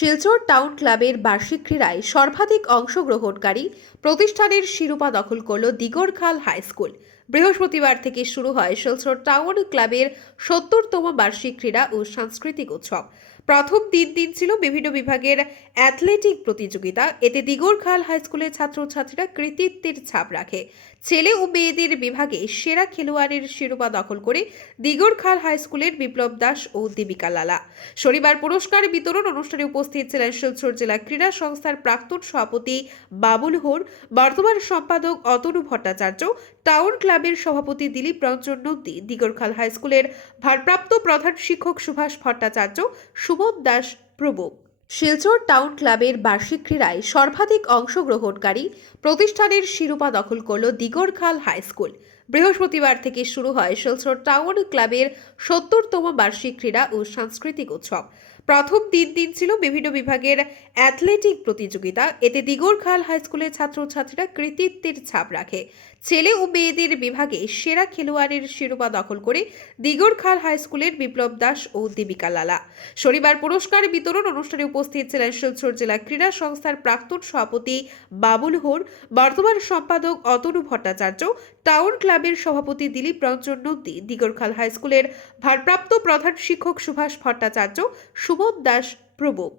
Silchar town ক্লাবের বার্ষিক ক্রীড়ায় সর্বাধিক অংশগ্রহণকারী প্রতিষ্ঠানের শিরোপা দখল করল দিগরখাল হাই স্কুল। বৃহস্পতিবার থেকে শুরু হয় শিলচর টাউন ক্লাবের ৭০তম বার্ষিক ক্রীড়া ও সাংস্কৃতিক উৎসব। প্রথম দিন ছিল বিভিন্ন বিভাগের অ্যাথলেটিক প্রতিযোগিতা। এতে দিগরখাল হাই স্কুলের ছাত্রছাত্রীরা কৃতিত্বের ছাপ রাখে। ছেলে ও মেয়েদের বিভাগে সেরা খেলোয়াড়ের শিরোপা দখল করে দিগরখাল হাই স্কুলের বিপ্লব দাস ও দীপিকা লালা। শনিবার পুরস্কার বিতরণ অনুষ্ঠানে উপস্থিত ছিলেন শিলচর জেলা ক্রীড়া সংস্থার প্রাক্তন সভাপতি বাবুল হোর, বর্তমান সম্পাদক অতনু ভট্টাচার্য, টাউন ক্লাবের সভাপতি দিলীপ রঞ্জন নন্দী, দিগরখাল হাই স্কুলের ভারপ্রাপ্ত প্রধান শিক্ষক সুভাষ ভট্টাচার্য, সুমন দাস প্রমুখ। শিলচর টাউন ক্লাবের বার্ষিক ক্রীড়ায় সর্বাধিক অংশগ্রহণকারী প্রতিষ্ঠানের শিরোপা দখল করল দিগরখাল হাই স্কুল। বৃহস্পতিবার থেকে শুরু হয় শিলচর টাউন ক্লাবের ৭০তম বার্ষিক ক্রীড়া ও সাংস্কৃতিক উৎসব। প্রথম দিন ছিল বিভিন্ন বিভাগের অ্যাথলেটিক প্রতিযোগিতা। এতে দিগরখাল হাই স্কুলের ছাত্রছাত্রীরা কৃতিত্বের ছাপ রাখে। ছেলে ও মেয়েদের বিভাগে সেরা খেলোয়াড়ের শিরোপা দখল করে দিগরখাল হাই স্কুলের বিপ্লব দাস ও দীপিকা লালা। শনিবার পুরস্কার বিতরণ অনুষ্ঠানে উপস্থিত ছিলেন শিলচর জেলা ক্রীড়া সংস্থার প্রাক্তন সভাপতি বাবুল হোর, বর্তমান সম্পাদক অতনু ভট্টাচার্য, টাউন ক্লাবের সভাপতি দিলীপ রঞ্জন নন্দী, দিগরখাল হাই স্কুলের ভারপ্রাপ্ত প্রধান শিক্ষক সুভাষ ভট্টাচার্য, সুমন দাস প্রমুখ।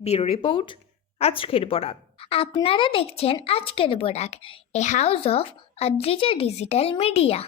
ব্যুরো রিপোর্ট, আজকের বরাক। আপনারা দেখছেন আজকের Barak, a house of Adrija digital media.